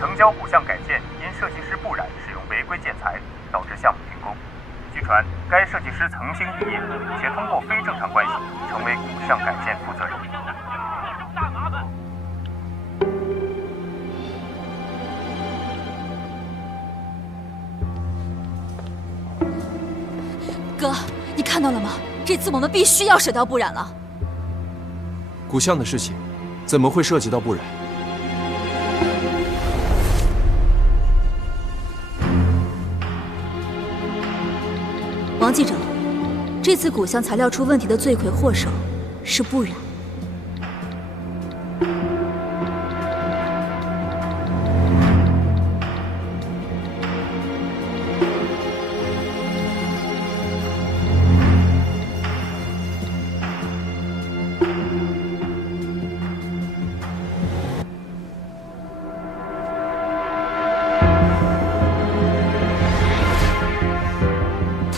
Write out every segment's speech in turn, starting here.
城郊古巷改建因设计师不染使用违规建材，导致项目停工。据传，该设计师曾经异业，且通过非正常关系成为古巷改建负责人。大麻烦！哥，你看到了吗？这次我们必须要舍掉不染了。古巷的事情，怎么会涉及到不染？王记者，这次古巷材料出问题的罪魁祸首是不染。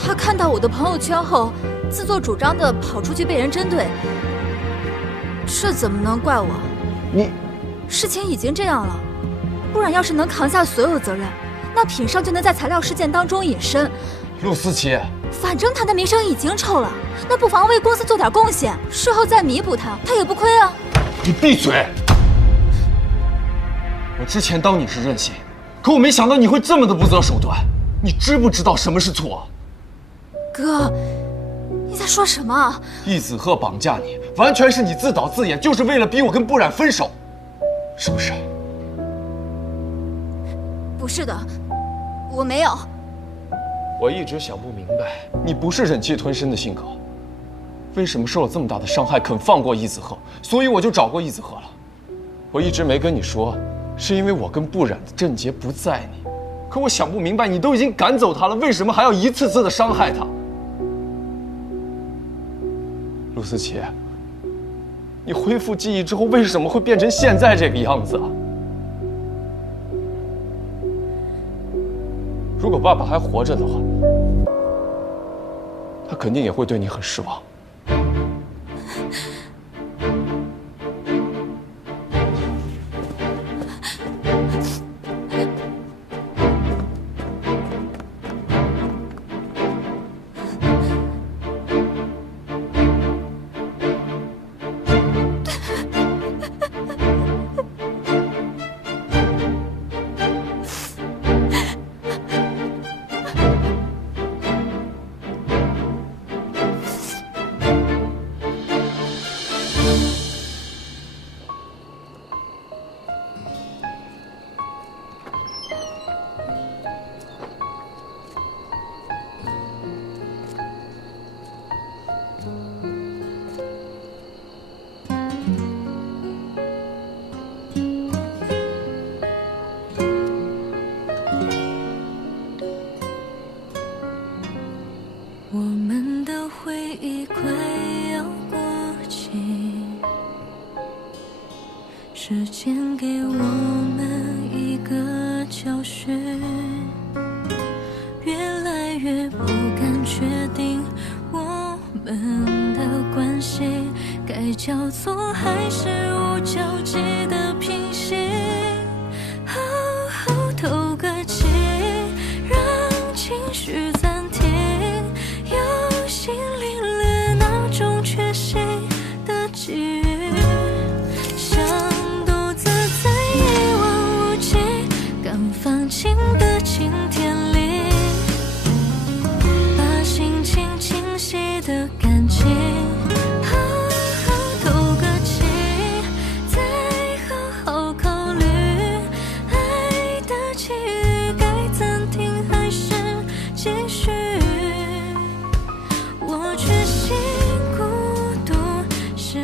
他看到我的朋友圈后，自作主张的跑出去被人针对，这怎么能怪我？事情已经这样了，不然要是能扛下所有责任，那品上就能在材料事件当中隐身。陆思琪，反正他的名声已经臭了，那不妨为公司做点贡献，事后再弥补他也不亏啊。你闭嘴！我之前当你是任性，可我没想到你会这么的不择手段。你知不知道什么是错？哥，你在说什么？易子鹤绑架你，完全是你自导自演，就是为了逼我跟不染分手，是不是？不是的，我没有。我一直想不明白，你不是忍气吞声的性格，为什么受了这么大的伤害肯放过易子鹤？所以我就找过易子鹤了。我一直没跟你说，是因为我跟不染的症结不在你。可我想不明白，你都已经赶走他了，为什么还要一次次的伤害他？陆思琪，你恢复记忆之后，为什么会变成现在这个样子啊？如果爸爸还活着的话，他肯定也会对你很失望。我们的回忆快要过期，时间给我们一个教训，越来越不敢确定我们的关系该叫做还是无交集的平行。好好透个气，让情绪暂停，有心领略那种缺席的机遇，想独自在一望无际敢放晴的晴天里，把心情清晰的感情好好透个气，再好好考虑爱的际遇该暂停还是继续。我确信孤独是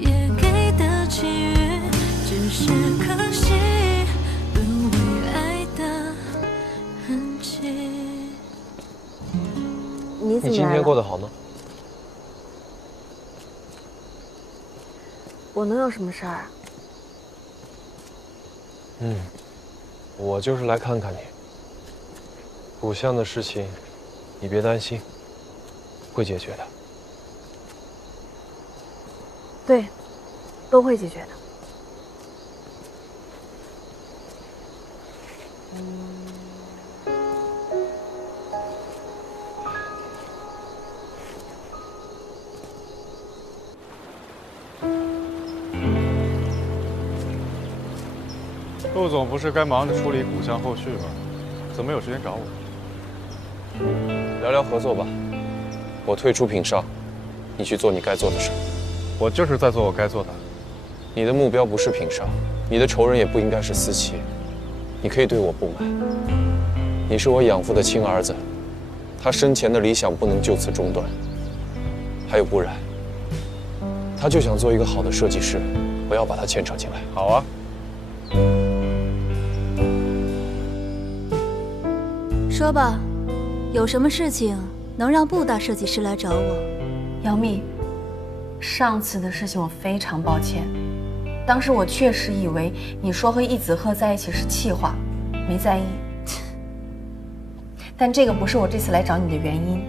也给的机遇，只是可惜沦为爱的痕迹。你怎么来了？你今天过得好吗？我能有什么事儿啊？我就是来看看你。古巷的事情，你别担心，会解决的。对，都会解决的。陆总不是该忙着处理股项后续吗？怎么有时间找我？聊聊合作吧。我退出品商，你去做你该做的事。我就是在做我该做的。你的目标不是品商，你的仇人也不应该是思琪。你可以对我不满，你是我养父的亲儿子，他生前的理想不能就此中断。还有不然，他就想做一个好的设计师，我要把他牵扯进来。好啊。说吧，有什么事情能让布大设计师来找我？姚蜜，上次的事情我非常抱歉，当时我确实以为你说和易子鹤在一起是气话，没在意。但这个不是我这次来找你的原因。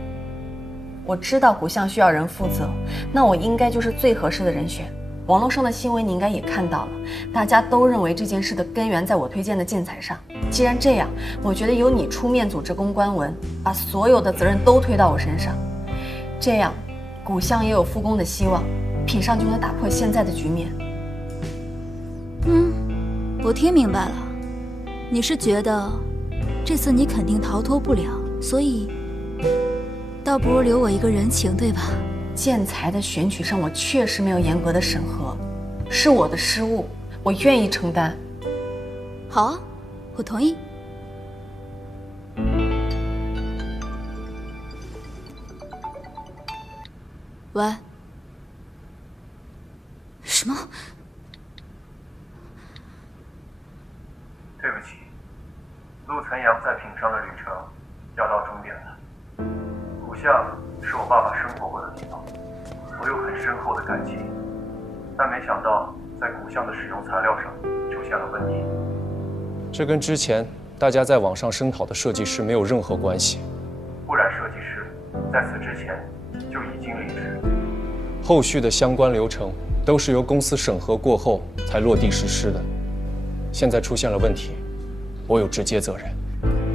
我知道古巷需要人负责，那我应该就是最合适的人选。网络上的新闻你应该也看到了，大家都认为这件事的根源在我推荐的建材上。既然这样，我觉得由你出面组织公关文，把所有的责任都推到我身上，这样古巷也有复工的希望，品上就能打破现在的局面。我听明白了，你是觉得这次你肯定逃脱不了，所以倒不如留我一个人情，对吧？建材的选取上我确实没有严格的审核，是我的失误，我愿意承担。好啊，我同意。喂？什么？对不起，陆岑阳在品商的旅程要到终点了。古巷是我爸爸生活过的地方，我有很深厚的感情，但没想到在古巷的使用材料上出现了问题。这跟之前大家在网上声讨的设计师没有任何关系。不然设计师在此之前就已经离职。后续的相关流程都是由公司审核过后才落地实施的。现在出现了问题，我有直接责任，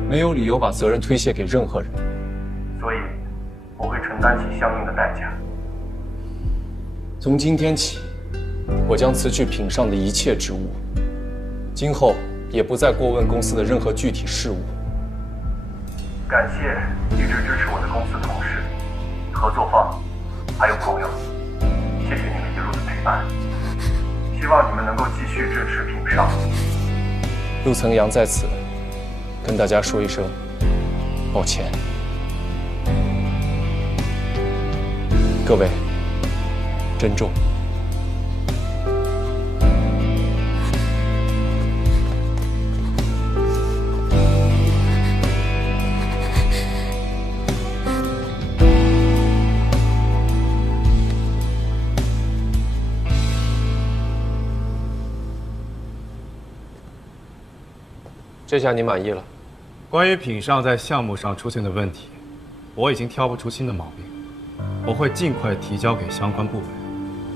没有理由把责任推卸给任何人。所以我会承担起相应的代价。从今天起，我将辞去品上的一切职务，今后也不再过问公司的任何具体事务。感谢一直支持我的公司同事、合作方，还有朋友，谢谢你们一路的陪伴。希望你们能够继续支持品商。陆岑阳在此跟大家说一声抱歉。各位，珍重。这下你满意了？关于品上在项目上出现的问题，我已经挑不出新的毛病，我会尽快提交给相关部门。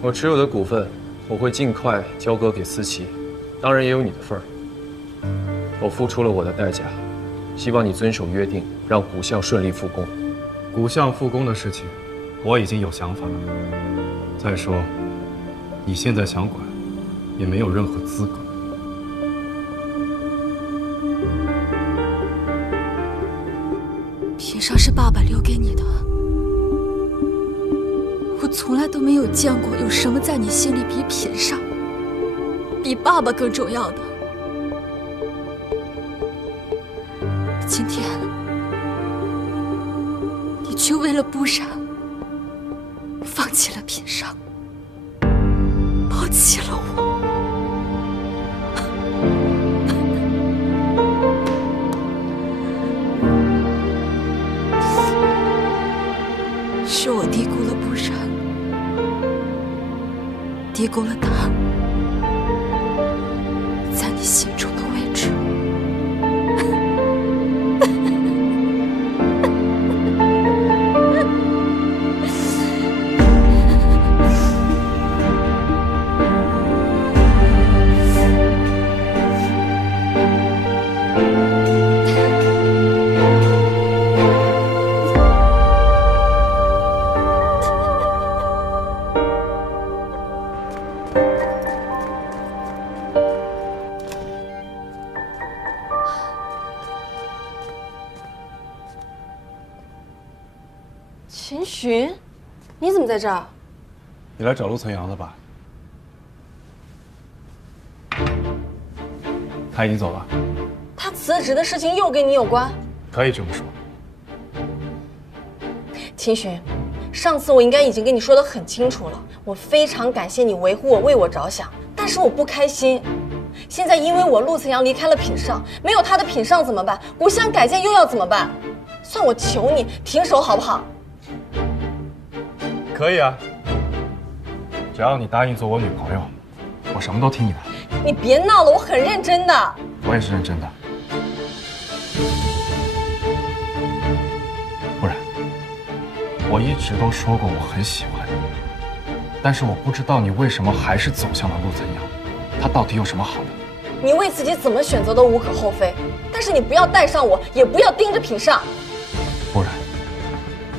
我持有的股份，我会尽快交割给思琪，当然也有你的份儿。我付出了我的代价，希望你遵守约定，让古巷顺利复工。古巷复工的事情，我已经有想法了。再说，你现在想管，也没有任何资格。品上是爸爸留给你的，我从来都没有见过有什么在你心里比品上、比爸爸更重要的。今天，你却为了不染，放弃了品上，抛弃了我。是我低估了不染，低估了他在你心中的位置。秦寻，你怎么在这儿？你来找陆层阳了吧？他已经走了。他辞职的事情又跟你有关？可以这么说。秦寻，上次我应该已经跟你说得很清楚了，我非常感谢你维护我、为我着想，但是我不开心。现在因为我陆层阳离开了品上，没有他的品上怎么办？古巷改建又要怎么办？算我求你停手好不好？可以啊，只要你答应做我女朋友，我什么都听你的。你别闹了，我很认真的。我也是认真的。不然，我一直都说过我很喜欢你，但是我不知道你为什么还是走向了陆怎样，他到底有什么好的？你为自己怎么选择都无可厚非，但是你不要带上我，也不要盯着品上。不然，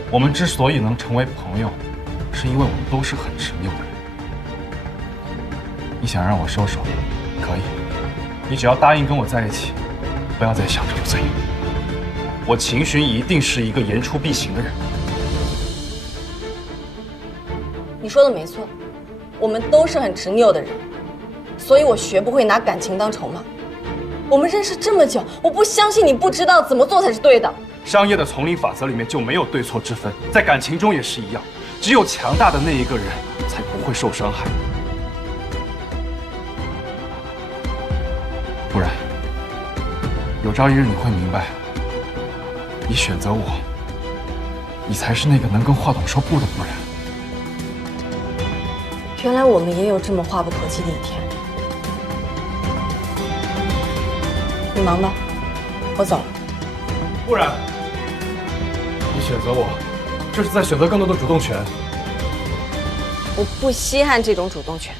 我们之所以能成为朋友，是因为我们都是很执拗的人。你想让我收手，可以，你只要答应跟我在一起，不要再想着陆怎样。我秦寻一定是一个言出必行的人。你说的没错，我们都是很执拗的人，所以我学不会拿感情当筹码。我们认识这么久，我不相信你不知道怎么做才是对的。商业的丛林法则里面就没有对错之分，在感情中也是一样，只有强大的那一个人才不会受伤害。不然，有朝一日你会明白，你选择我，你才是那个能跟话筒说不的不然。原来我们也有这么话不投机的一天。你忙吧，我走了。不然，你选择我，这是在选择更多的主动权。我不稀罕这种主动权。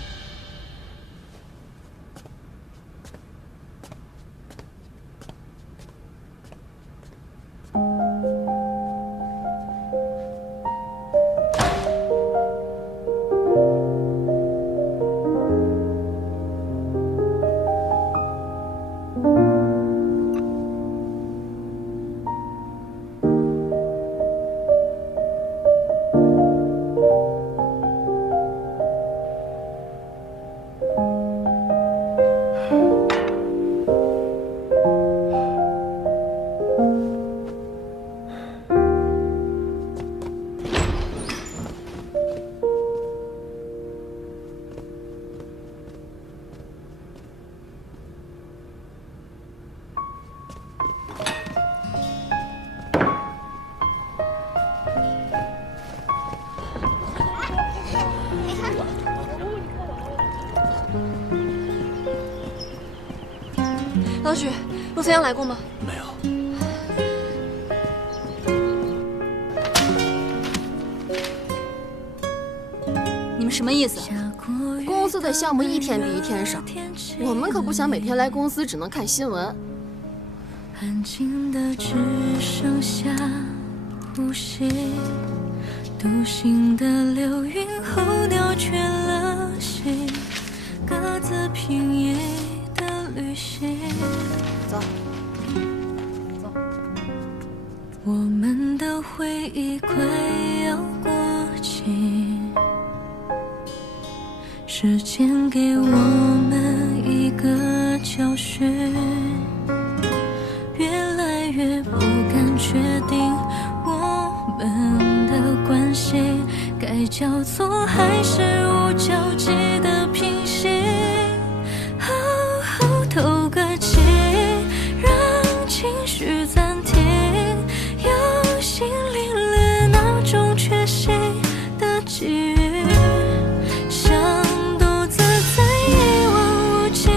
老许，陆思阳来过吗？没有。你们什么意思？公司的项目一天比一天少，我们可不想每天来公司只能看新闻。安静的只剩下呼吸，独行的流云候鸟倦了心，各自平移的旅行。走，走。我们的回忆快要过期，时间给我们一个教训，越来越不敢确定我们的关系该叫做还是无交集的平行。好好透个气，让情绪暂停，有心领略那种缺席的机遇，像独自在一望无际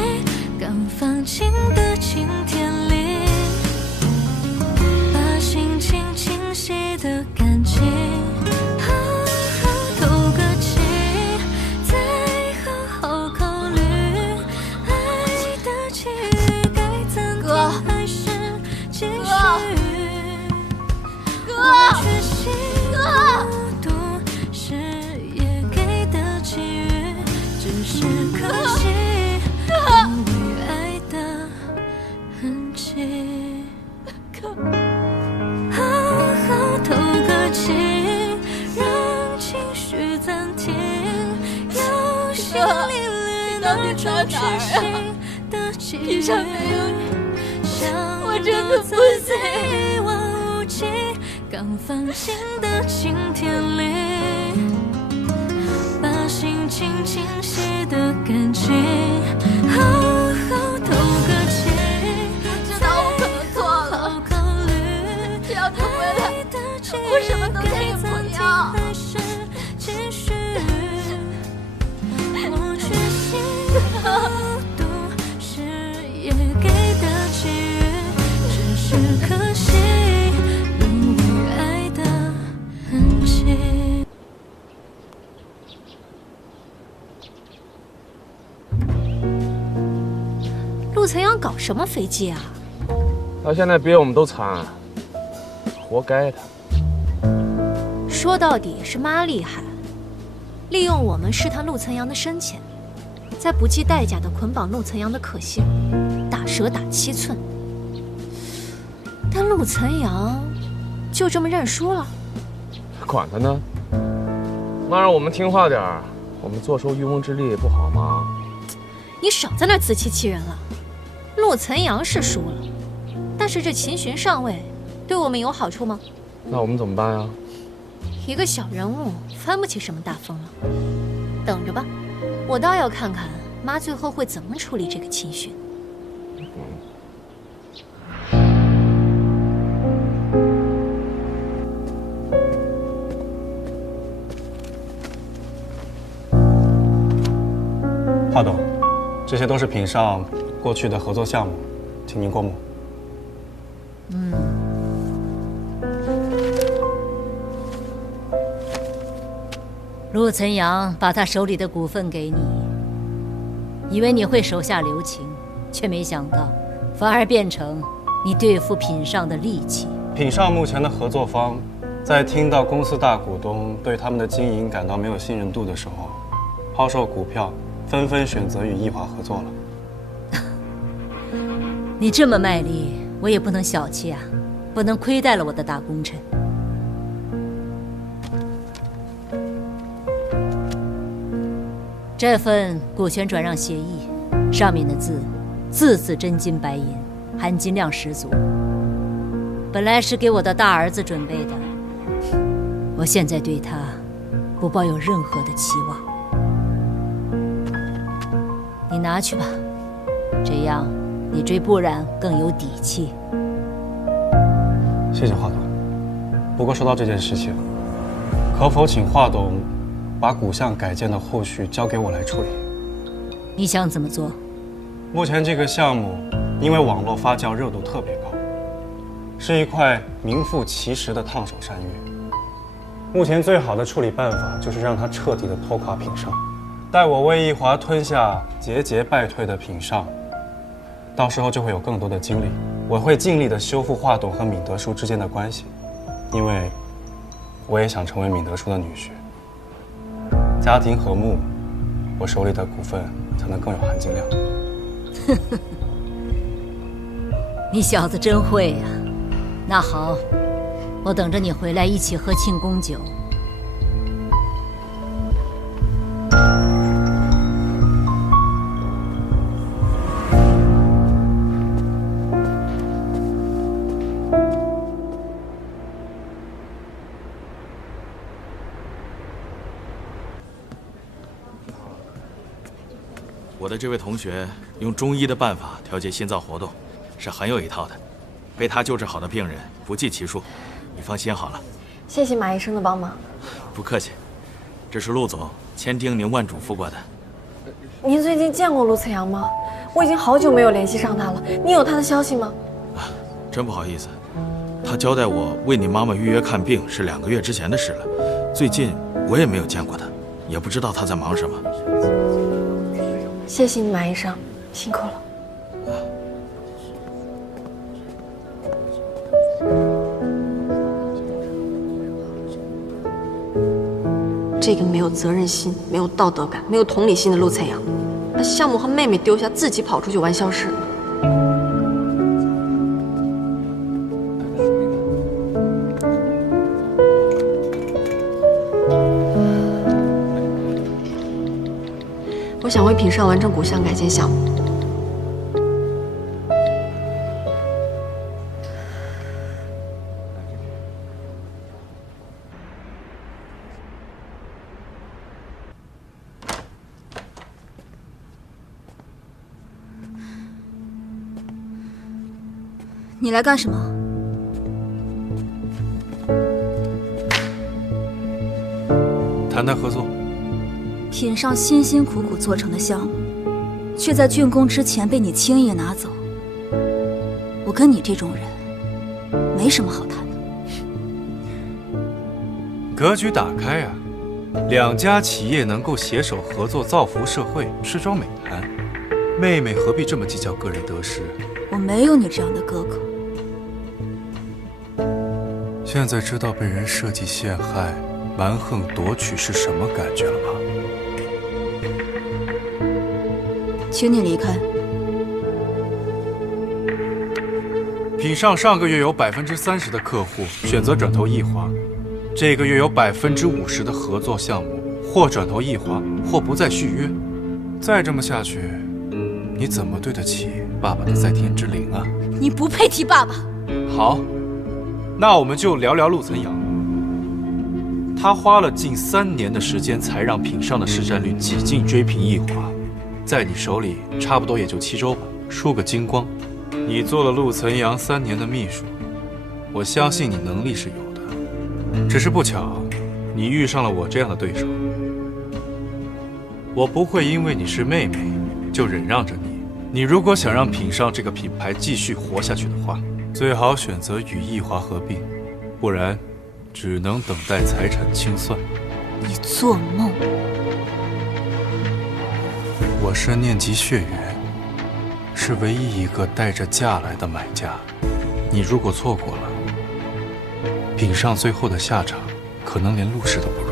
刚放晴的晴天里，把心情清晰的感情好好透个气，再好好考虑爱的际遇该怎么还是继续。我确信孤独是也给的机遇，只是可惜因为爱的痕迹。好好透个气，种痴心的机遇，上没有你，我真的不行。一望无际，刚放晴的晴天里，把心轻轻洗的干净，好好透个气。知道我可能错了，只要他回来，我什么都可以不要。我决心孤独是也给的机遇，只是可惜沦于爱的痕迹。陆晨阳搞什么飞机啊？他现在比我们都惨，活该的。说到底是妈厉害，利用我们试探陆晨阳的深浅，再不计代价的捆绑陆晨阳的可信，打蛇打7寸。但陆晨阳就这么认输了？管他呢，那让我们听话点儿，我们坐收渔翁之利不好吗？你少在那儿自欺欺人了。陆晨阳是输了，但是这秦巡上位，对我们有好处吗？那我们怎么办呀？一个小人物翻不起什么大风了。等着吧，我倒要看看妈最后会怎么处理这个秦巡。华董，这些都是品上过去的合作项目，请您过目。陆晨阳把他手里的股份给你，以为你会手下留情，却没想到反而变成你对付品上的利器。品上目前的合作方，在听到公司大股东对他们的经营感到没有信任度的时候，抛售股票，纷纷选择与易华合作了。你这么卖力，我也不能小气啊，不能亏待了我的大功臣。这份股权转让协议上面的字，字字真金白银，含金量十足。本来是给我的大儿子准备的，我现在对他不抱有任何的期望。你拿去吧，这样你追不然更有底气。谢谢华董。不过说到这件事情，可否请华董把股项改建的后续交给我来处理？你想怎么做？目前这个项目因为网络发酵热度特别高，是一块名副其实的烫手山芋。目前最好的处理办法就是让它彻底的拖垮品上，待我为易华吞下节节败退的品上，到时候就会有更多的精力。我会尽力的修复华董和闵德叔之间的关系，因为我也想成为闵德叔的女婿。家庭和睦，我手里的股份才能更有含金量。你小子真会呀！那好，我等着你回来一起喝庆功酒。我的这位同学用中医的办法调节心脏活动，是很有一套的。被他救治好的病人不计其数，你放心好了。谢谢马医生的帮忙。不客气，这是陆总千叮咛万嘱咐过的。您最近见过陆慈阳吗？我已经好久没有联系上他了，你有他的消息吗？真不好意思，他交代我为你妈妈预约看病是2个月之前的事了，最近我也没有见过他，也不知道他在忙什么。谢谢你，马医生，辛苦了。这个没有责任心、没有道德感、没有同理心的陆彩阳，把项目和妹妹丢下，自己跑出去玩消失。我我想为品上完成古巷改建项目。你来干什么？谈谈合作。品上辛辛苦苦做成的项目，却在竣工之前被你轻易拿走。我跟你这种人，没什么好谈的。格局打开啊！两家企业能够携手合作，造福社会，是桩美谈。妹妹何必这么计较个人得失？我没有你这样的哥哥。现在知道被人设计陷害、蛮横夺取是什么感觉了吧？请你离开。品上上个月有30%的客户选择转投易华，这个月有50%的合作项目或转投易华，或不再续约。再这么下去，你怎么对得起爸爸的在天之灵啊？你不配提爸爸。好，那我们就聊聊陆岑阳。他花了近3年的时间，才让品上的市占率几近追平易华，在你手里差不多也就7周吧，输个精光。你做了陆岑阳3年的秘书，我相信你能力是有的，只是不巧，你遇上了我这样的对手。我不会因为你是妹妹就忍让着你。你如果想让品上这个品牌继续活下去的话，最好选择与易华合并，不然只能等待财产清算。你做梦！我是念及血缘，是唯一一个带着价来的买家。你如果错过了，品上最后的下场可能连陆氏都不如。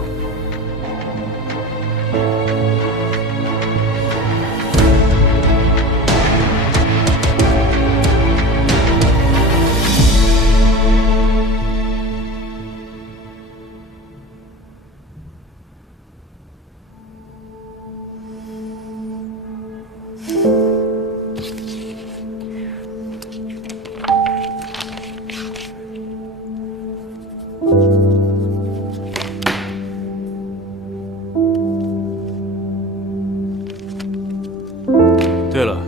对了，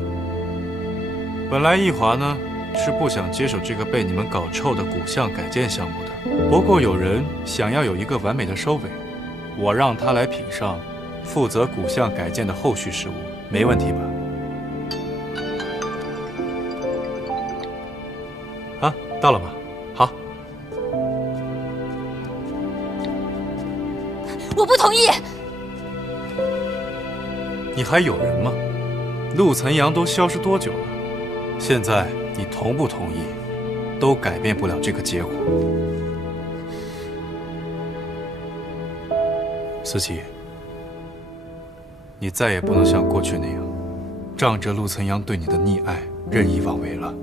本来易华呢是不想接手这个被你们搞臭的古巷改建项目的，不过有人想要有一个完美的收尾，我让他来品上，负责古巷改建的后续事务，没问题吧？啊，到了吗？好。我不同意。你还有人吗？陆岑阳都消失多久了？现在你同不同意，都改变不了这个结果。思琪，你再也不能像过去那样，仗着陆岑阳对你的溺爱任意妄为了。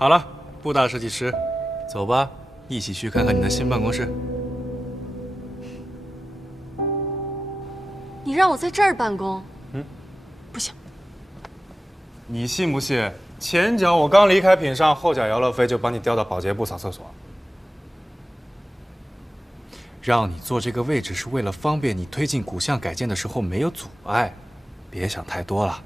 好了，布大设计师，走吧，一起去看看你的新办公室。你让我在这儿办公？不行。你信不信？前脚我刚离开品上，后脚姚乐飞就把你调到保洁部扫厕所。让你坐这个位置是为了方便你推进古巷改建的时候没有阻碍，别想太多了。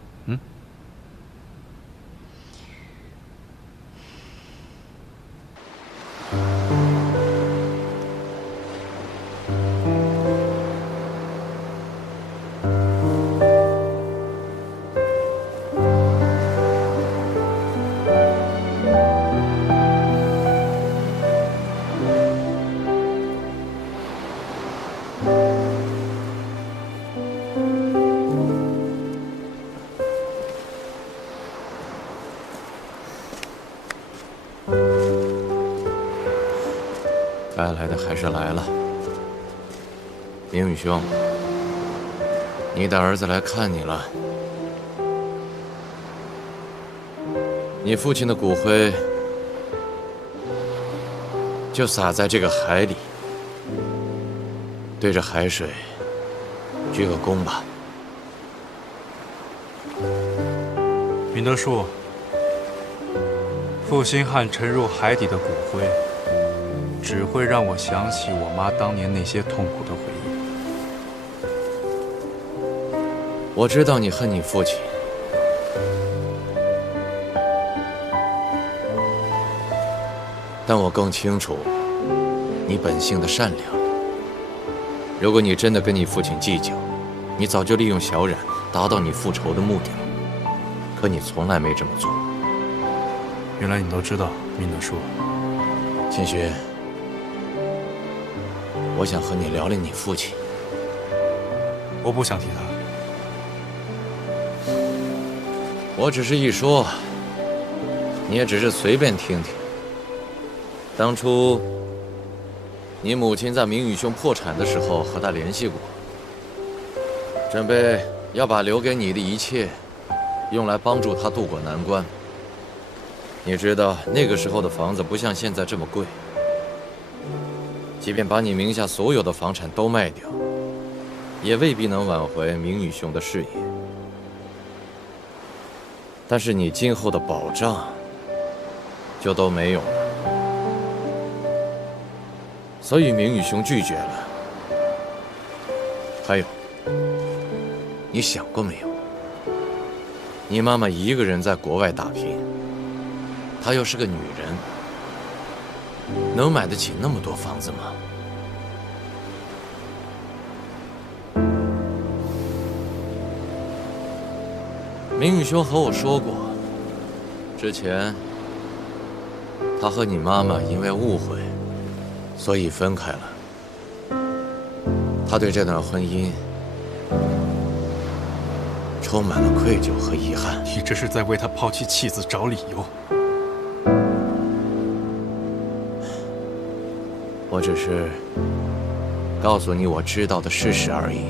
来的还是来了。明宇兄，你的儿子来看你了。你父亲的骨灰就撒在这个海里，对着海水鞠个躬吧。明德树，负心汉沉入海底的骨灰，只会让我想起我妈当年那些痛苦的回忆。我知道你恨你父亲，但我更清楚你本性的善良。如果你真的跟你父亲计较，你早就利用小冉达到你复仇的目的了。可你从来没这么做。原来你都知道，明德树。秦轩，我想和你聊聊你父亲。我不想提他。我只是一说，你也只是随便听听。当初，你母亲在明宇兄破产的时候和他联系过，准备要把留给你的一切用来帮助他渡过难关。你知道那个时候的房子不像现在这么贵，即便把你名下所有的房产都卖掉，也未必能挽回明宇兄的事业。但是你今后的保障就都没有了，所以明宇兄拒绝了。还有，你想过没有？你妈妈一个人在国外打拼，她又是个女人，能买得起那么多房子吗？明宇兄和我说过，之前他和你妈妈因为误会，所以分开了。他对这段婚姻充满了愧疚和遗憾。你这是在为他抛弃妻子找理由。我只是告诉你我知道的事实而已。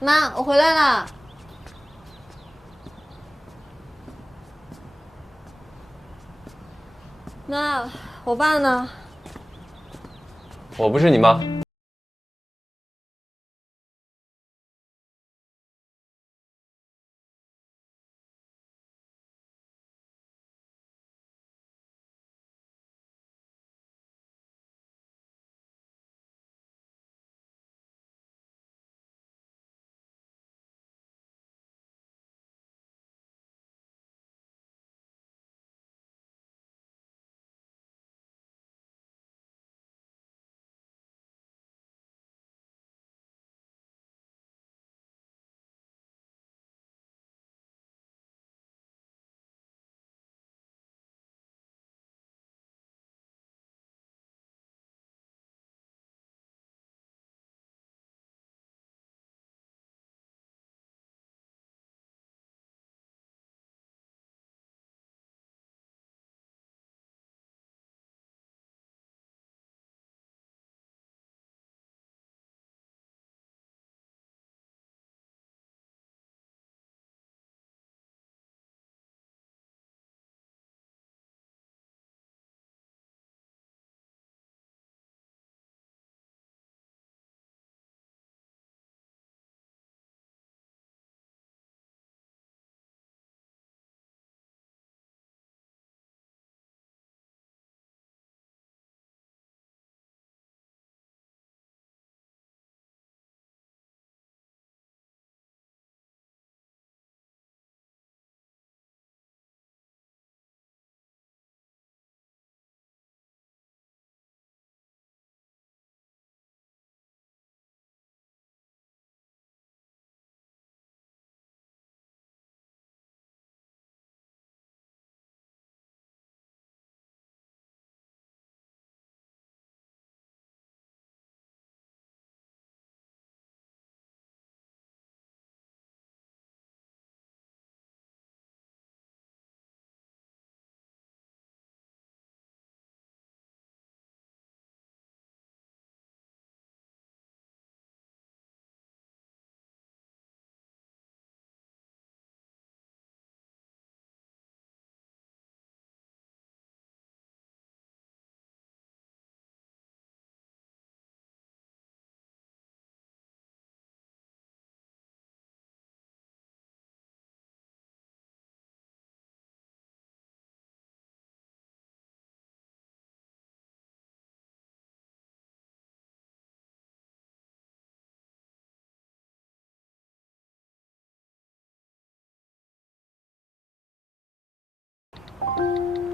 妈，我回来了。妈，我爸呢？我不是你妈。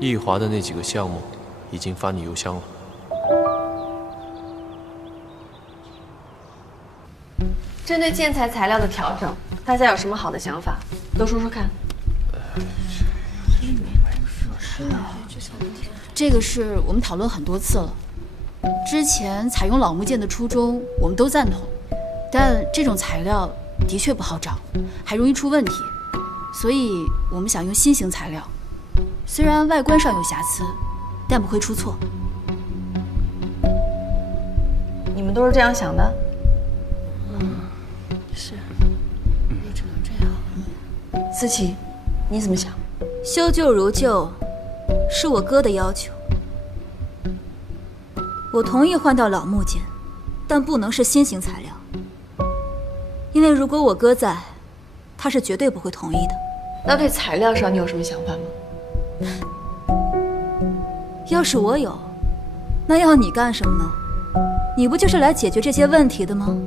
易华的那几个项目已经发你邮箱了。针对建材材料的调整，大家有什么好的想法，都说说看。这个是我们讨论很多次了。之前采用老木件的初衷，我们都赞同，但这种材料的确不好找，还容易出问题，所以我们想用新型材料。虽然外观上有瑕疵，但不会出错。你们都是这样想的？是。也只能这样。思琪，你怎么想？修旧如旧，是我哥的要求。我同意换掉老木件，但不能是新型材料，因为如果我哥在，他是绝对不会同意的。那对材料上你有什么想法吗？要是我有，那要你干什么呢？你不就是来解决这些问题的吗？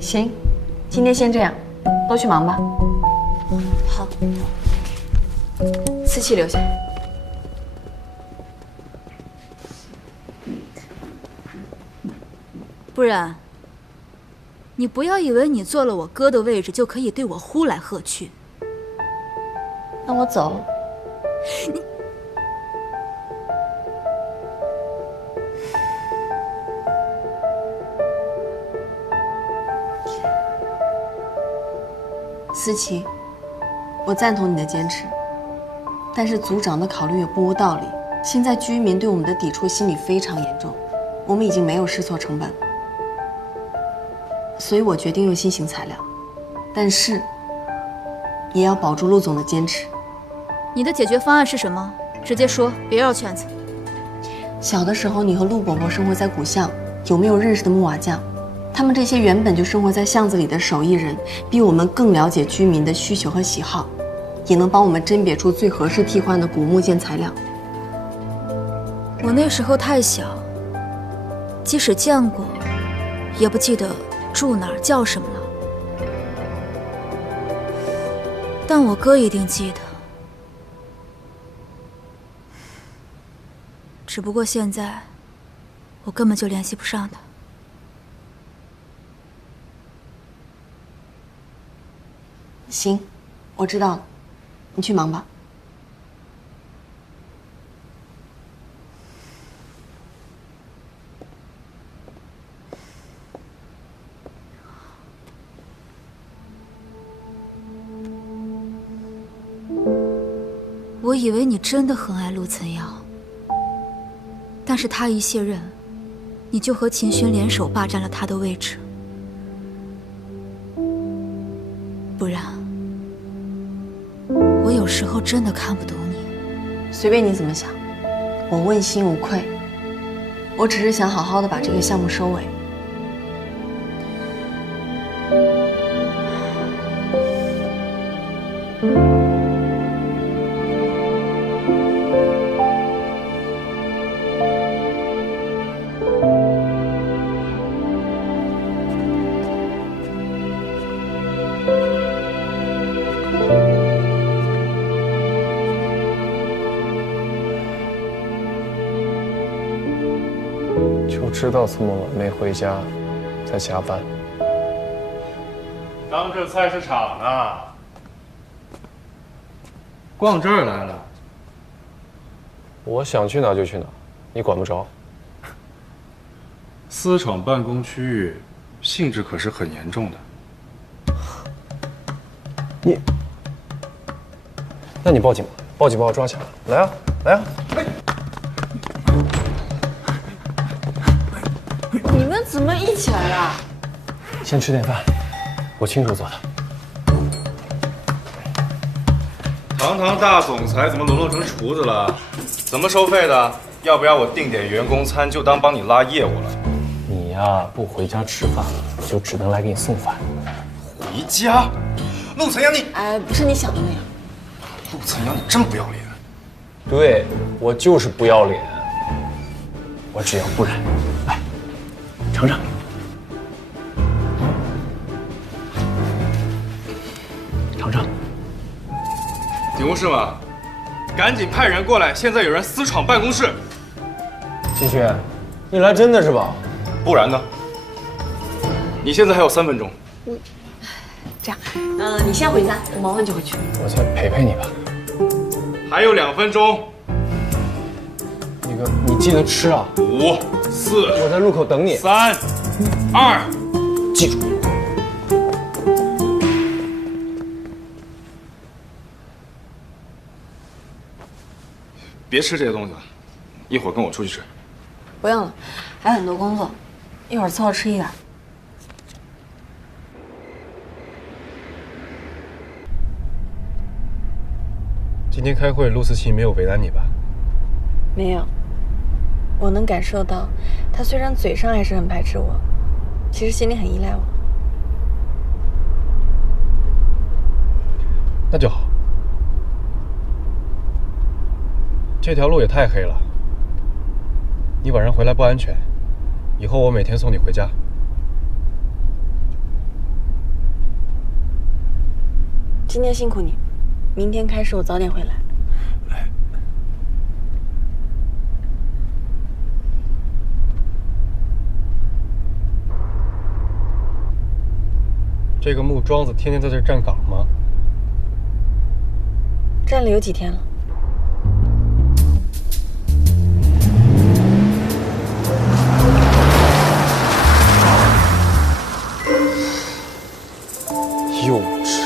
行，今天先这样，都去忙吧。好，思琪留下。不然，你不要以为你坐了我哥的位置就可以对我呼来喝去。那我走。你。思琪，我赞同你的坚持，但是组长的考虑也不无道理。现在居民对我们的抵触心理非常严重，我们已经没有试错成本了，所以我决定用新型材料，但是也要保住陆总的坚持。你的解决方案是什么？直接说，别绕圈子。小的时候，你和陆伯伯生活在古巷，有没有认识的木瓦匠？他们这些原本就生活在巷子里的手艺人，比我们更了解居民的需求和喜好，也能帮我们甄别出最合适替换的古木件材料。我那时候太小，即使见过，也不记得住哪儿叫什么了。但我哥一定记得，只不过现在我根本就联系不上他。行，我知道了，你去忙吧。我以为你真的很爱陆岑瑶，但是他一卸任，你就和秦轩联手霸占了他的位置。不然，我有时候真的看不懂你。随便你怎么想，我问心无愧。我只是想好好的把这个项目收尾。就知道这么晚没回家，在加班。当这菜市场呢，逛这儿来了。我想去哪就去哪，你管不着。私闯办公区域，性质可是很严重的。那你报警吧，报警把我抓起来。来啊，来啊！你们怎么一起来了？先吃点饭，我亲手做的。堂堂大总裁怎么沦落成厨子了？怎么收费的？要不要我订点员工餐，就当帮你拉业务了？你呀，不回家吃饭，我就只能来给你送饭。回家？陆岑阳，你……哎，不是你想的那样。陆岑阳，你真不要脸！对，我就是不要脸。我只要不然，来，尝尝。尝尝。警务室吗？赶紧派人过来！现在有人私闯办公室。金轩，你来真的是吧？不然呢？你现在还有3分钟。这样，你先回家，我忙完就回去。我再陪陪你吧。还有2分钟。那个，你记得吃啊。5、4，我在路口等你。3、2，记住。别吃这些东西了，一会儿跟我出去吃。不用了，还有很多工作，一会儿凑合吃一点。今天开会，陆思琪没有为难你吧？没有，我能感受到，他虽然嘴上还是很排斥我，其实心里很依赖我。那就好。这条路也太黑了，你晚上回来不安全。以后我每天送你回家。今天辛苦你，明天开始我早点回来。这个木桩子天天在这站岗吗？站了有几天了。幼稚。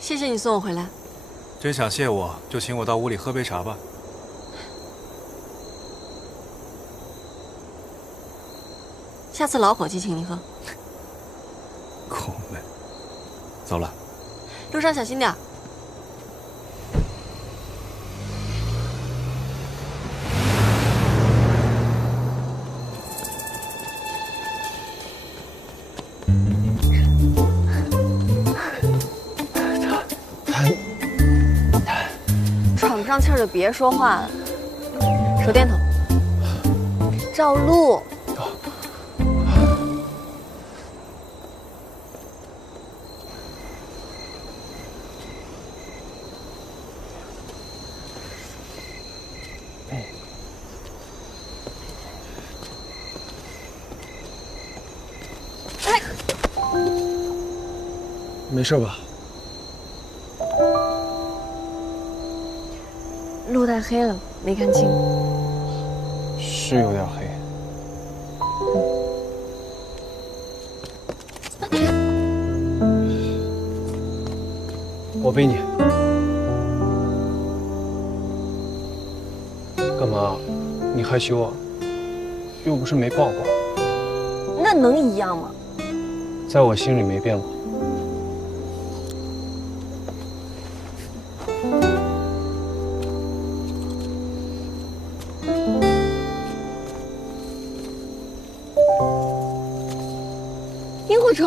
谢谢你送我回来。真想谢我，就请我到屋里喝杯茶吧。下次老伙计请你喝。够美。走了。路上小心点。喘不上气儿就别说话了，手电筒，照路。没事吧？路太黑了，没看清。是有点黑。我背你。干嘛？你害羞啊？又不是没抱过。那能一样吗？在我心里没变过。萤火虫。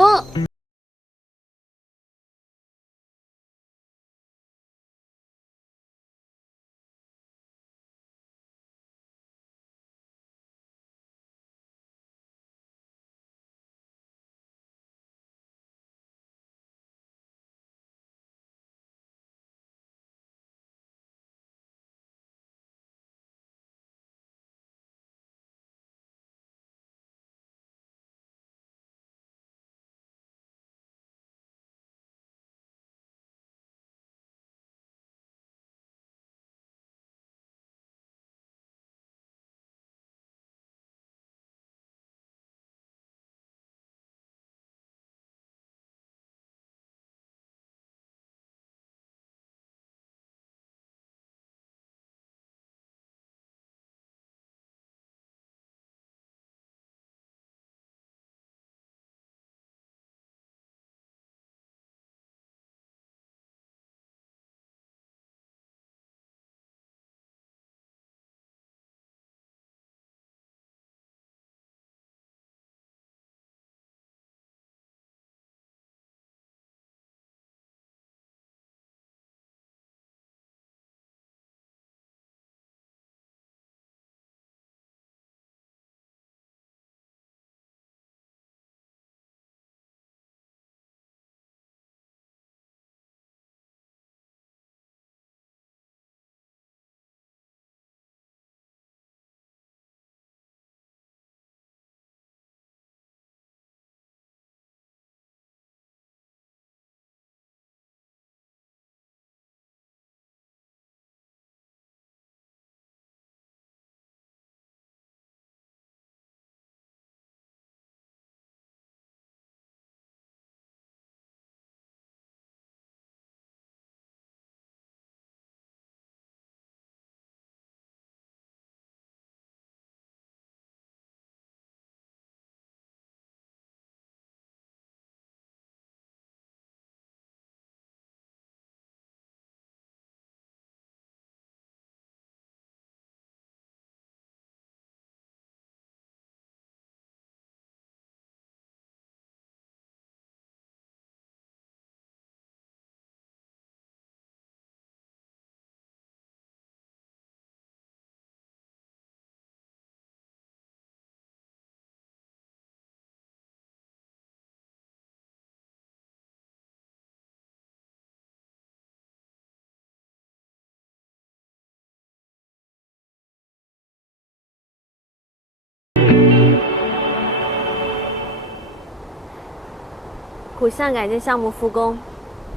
古巷改建项目复工，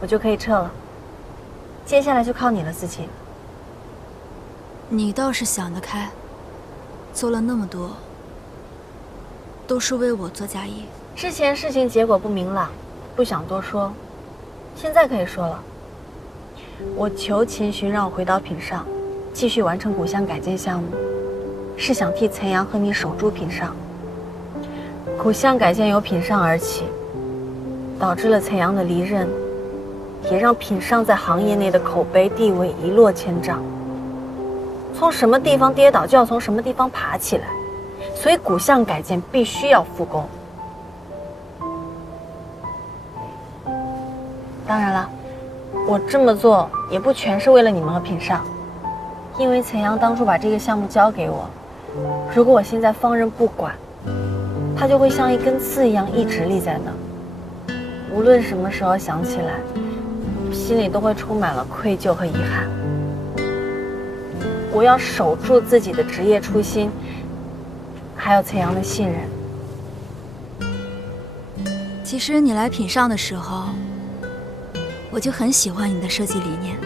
我就可以撤了。接下来就靠你了，思琪。你倒是想得开，做了那么多，都是为我做嫁衣。之前事情结果不明朗，不想多说，现在可以说了。我求秦寻让我回到品上，继续完成古巷改建项目，是想替岑阳和你守住品上。古巷改建由品上而起，导致了岑阳的离任，也让品上在行业内的口碑地位一落千丈。从什么地方跌倒，就要从什么地方爬起来，所以古巷改建必须要复工。当然了，我这么做也不全是为了你们和品上，因为岑阳当初把这个项目交给我，如果我现在放任不管，它就会像一根刺一样一直立在那，无论什么时候想起来，心里都会充满了愧疚和遗憾。我要守住自己的职业初心，还有岑阳的信任。其实你来品上的时候，我就很喜欢你的设计理念，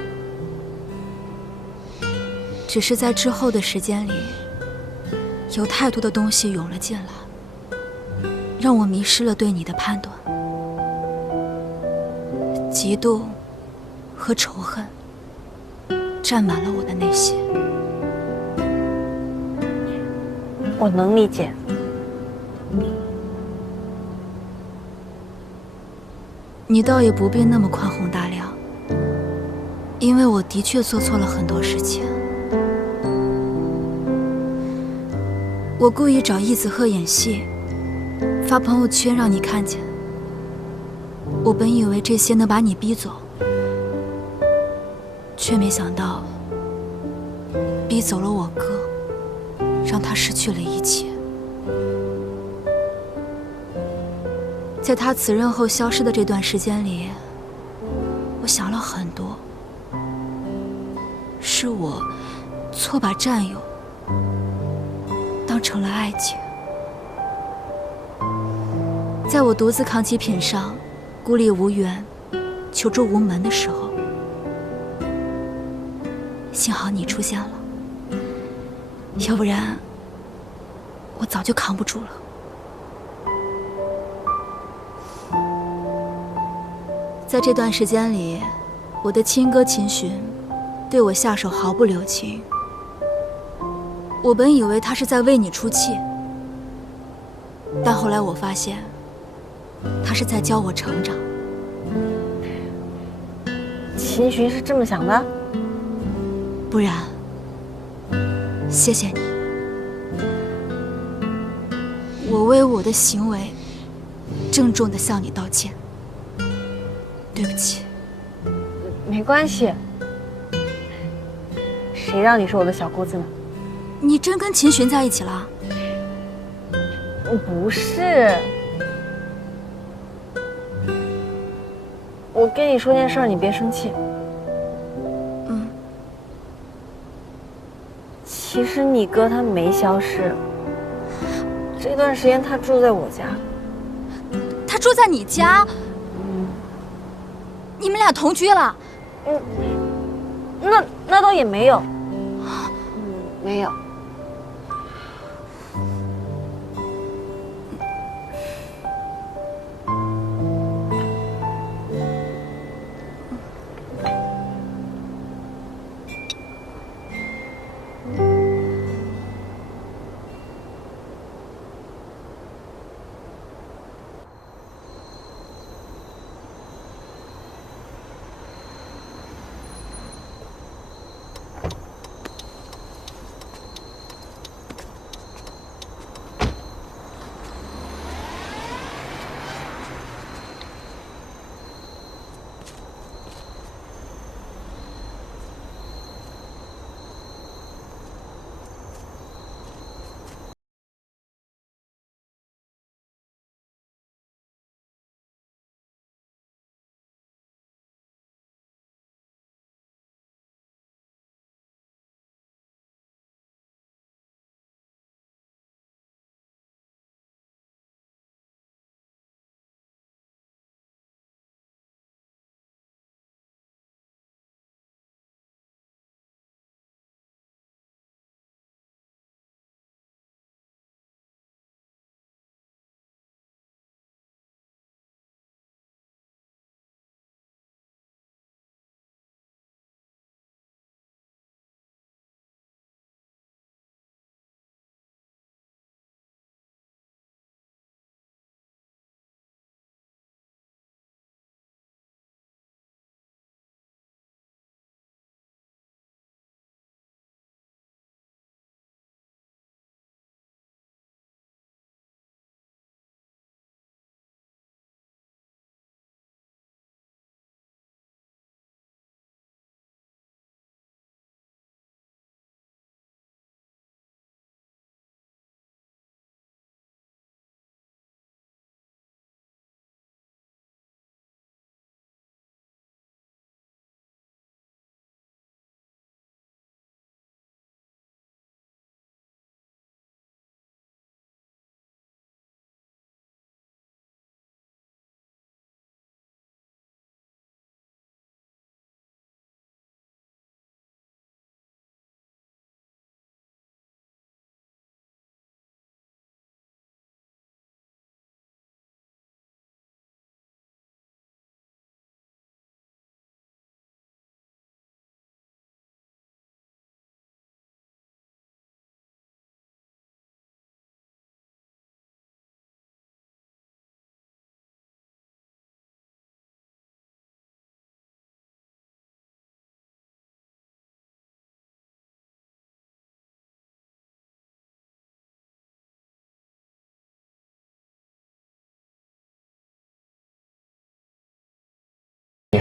只是在之后的时间里，有太多的东西涌了进来，让我迷失了对你的判断，嫉妒和仇恨占满了我的内心。我能理解。你倒也不必那么宽宏大量，因为我的确做错了很多事情。我故意找易子赫演戏，发朋友圈让你看见。我本以为这些能把你逼走，却没想到逼走了我哥，让他失去了一切。在他辞任后消失的这段时间里，我想了很多，是我错把战友当成了爱情。在我独自扛起品上，孤立无援，求助无门的时候，幸好你出现了，要不然我早就扛不住了。在这段时间里，我的亲哥秦寻对我下手毫不留情。我本以为他是在为你出气，但后来我发现，他是在教我成长。秦寻是这么想的？不然，谢谢你。我为我的行为郑重地向你道歉。对不起。没关系，谁让你是我的小姑子呢？你真跟秦寻在一起了？不是，我跟你说件事儿，你别生气。其实你哥他没消失，这段时间他住在我家。他住在你家？你们俩同居了？那倒也没有，没有。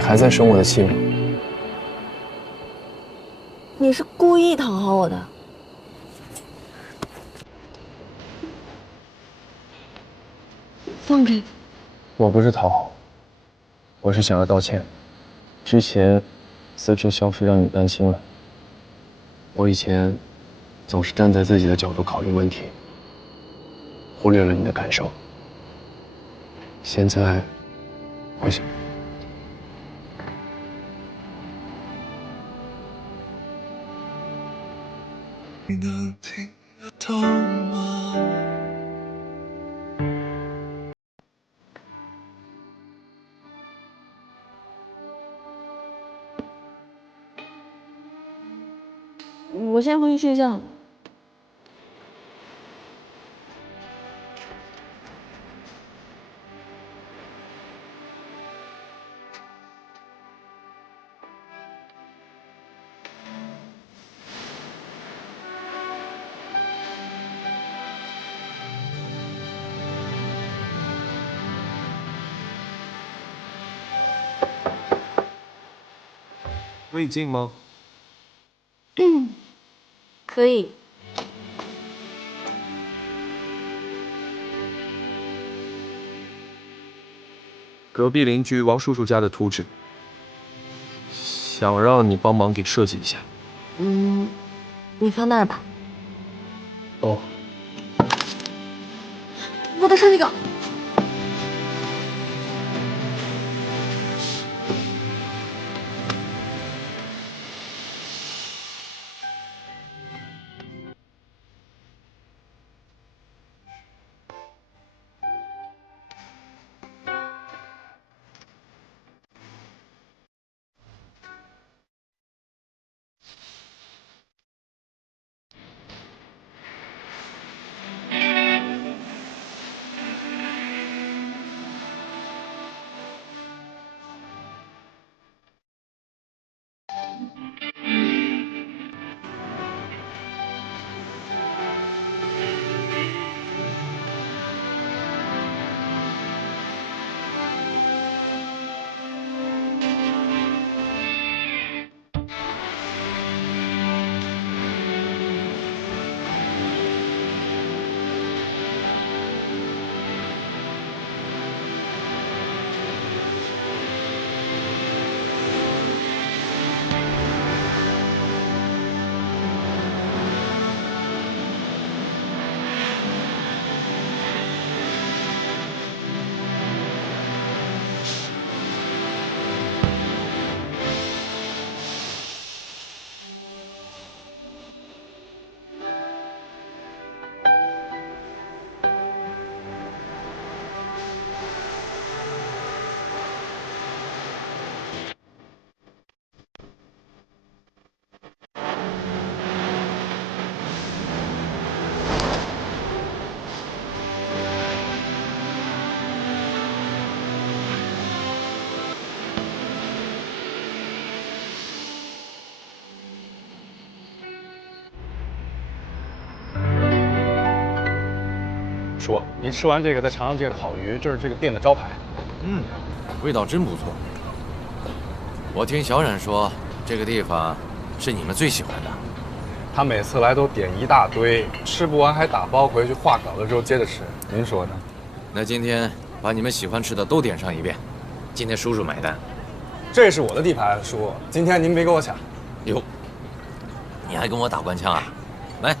还在生我的气吗？你是故意讨好我的。放开！我不是讨好，我是想要道歉。之前私自消失让你担心了。我以前总是站在自己的角度考虑问题，忽略了你的感受。现在，我想。你能听得懂吗？我先回去睡觉。可以进吗？可以。隔壁邻居王叔叔家的图纸，想让你帮忙给设计一下。你放那儿吧。哦。我的设计稿。叔，您吃完这个再尝尝这个烤鱼，这是这个店的招牌。味道真不错。我听小冉说，这个地方是你们最喜欢的。他每次来都点一大堆，吃不完还打包回去化烤了之后接着吃。您说呢？那今天把你们喜欢吃的都点上一遍，今天叔叔买单。这是我的地盘，叔，今天您别跟我抢。哟，你还跟我打官腔啊？来。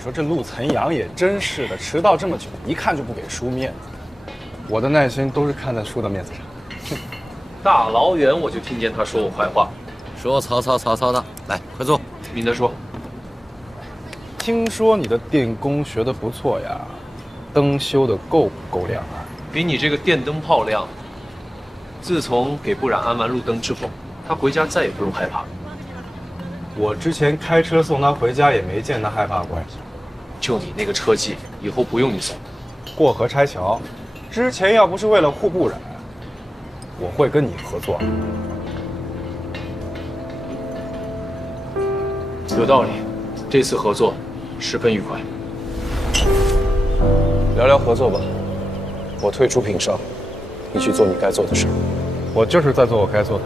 说这陆岑阳也真是的，迟到这么久，一看就不给叔面子。我的耐心都是看在叔的面子上。大老远我就听见他说我坏话，说曹操的，来，快坐。明德说，听说你的电工学得不错呀，灯修得够不够亮啊？比你这个电灯泡亮。自从给不染安完路灯之后，他回家再也不用害怕。我之前开车送他回家也没见他害怕过呀。就你那个车技，以后不用你送。过河拆桥，之前要不是为了护不染，我会跟你合作。有道理，这次合作十分愉快。聊聊合作吧。我退出品商，你去做你该做的事。我就是在做我该做的。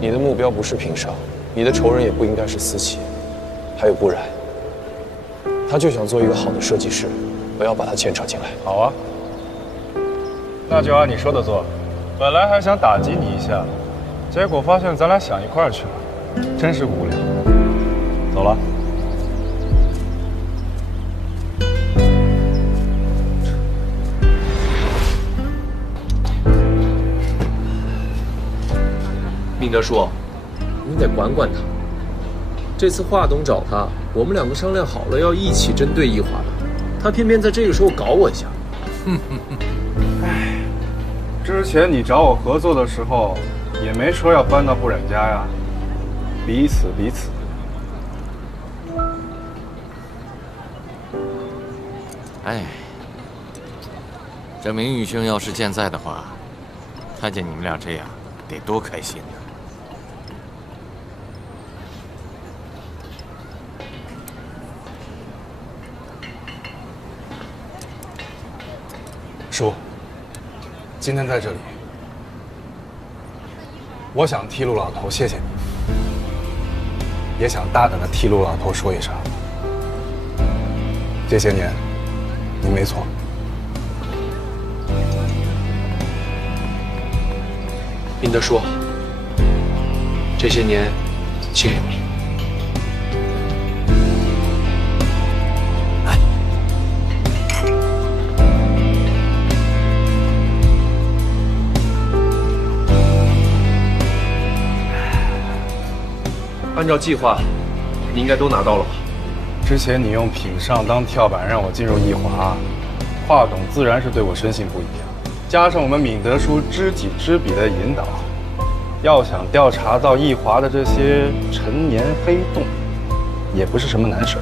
你的目标不是品商，你的仇人也不应该是思琪，还有不然。他就想做一个好的设计师，我要把他牵扯进来。好啊，那就按你说的做。本来还想打击你一下，结果发现咱俩想一块儿去了，真是无聊。走了。明德叔，你得管管他。这次华董找他，我们两个商量好了要一起针对易华的，他偏偏在这个时候搞我一下。唉，之前你找我合作的时候，也没说要搬到不染家呀，彼此彼此。哎，这明宇兄要是健在的话，看见你们俩这样，得多开心呢！叔，今天在这里，我想替陆老头谢谢你，也想大胆的替陆老头说一声，这些年你没错。明德叔，这些年谢谢你。按照计划，你应该都拿到了吧？之前你用品上当跳板让我进入易华，华董自然是对我深信不疑啊。加上我们敏德叔知己知彼的引导，要想调查到易华的这些陈年黑洞，也不是什么难事。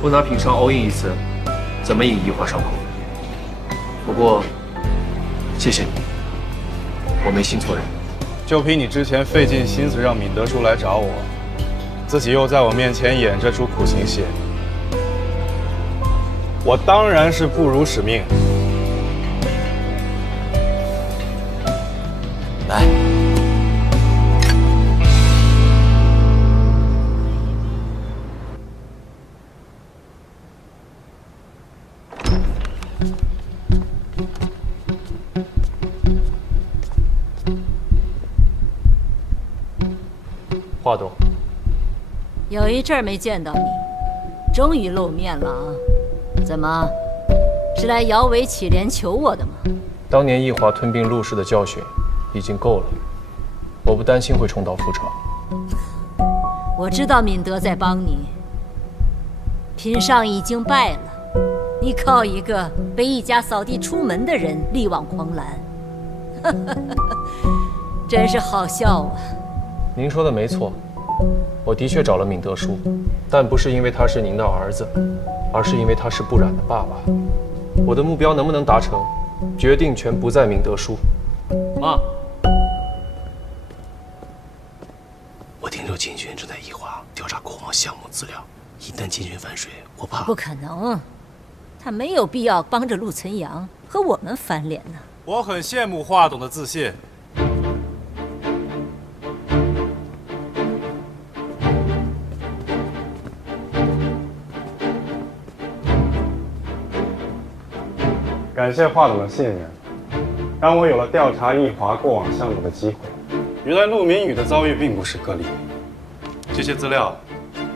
不拿品上 all in 一次，怎么引易华上钩？不过，谢谢你，我没信错人。就凭你之前费尽心思让敏德叔来找我，自己又在我面前演这出苦情戏，我当然是不辱使命。来，华董，有一阵儿没见到你，终于露面了啊！怎么，是来摇尾乞怜求我的吗？当年易华吞并陆氏的教训已经够了，我不担心会重蹈覆辙。我知道敏德在帮你，品上已经败了，你靠一个被一家扫地出门的人力挽狂澜，真是好笑啊！您说的没错，我的确找了敏德叔，但不是因为他是您的儿子，而是因为他是不染的爸爸。我的目标能不能达成，决定权不在敏德叔。妈，我听说金军正在易华调查过往项目资料，一旦金军反水，我怕……不可能，他没有必要帮着陆存阳和我们翻脸呢。我很羡慕华董的自信。感谢华董的信任，让我有了调查易华过往项目的机会。原来陆明宇的遭遇并不是个例，这些资料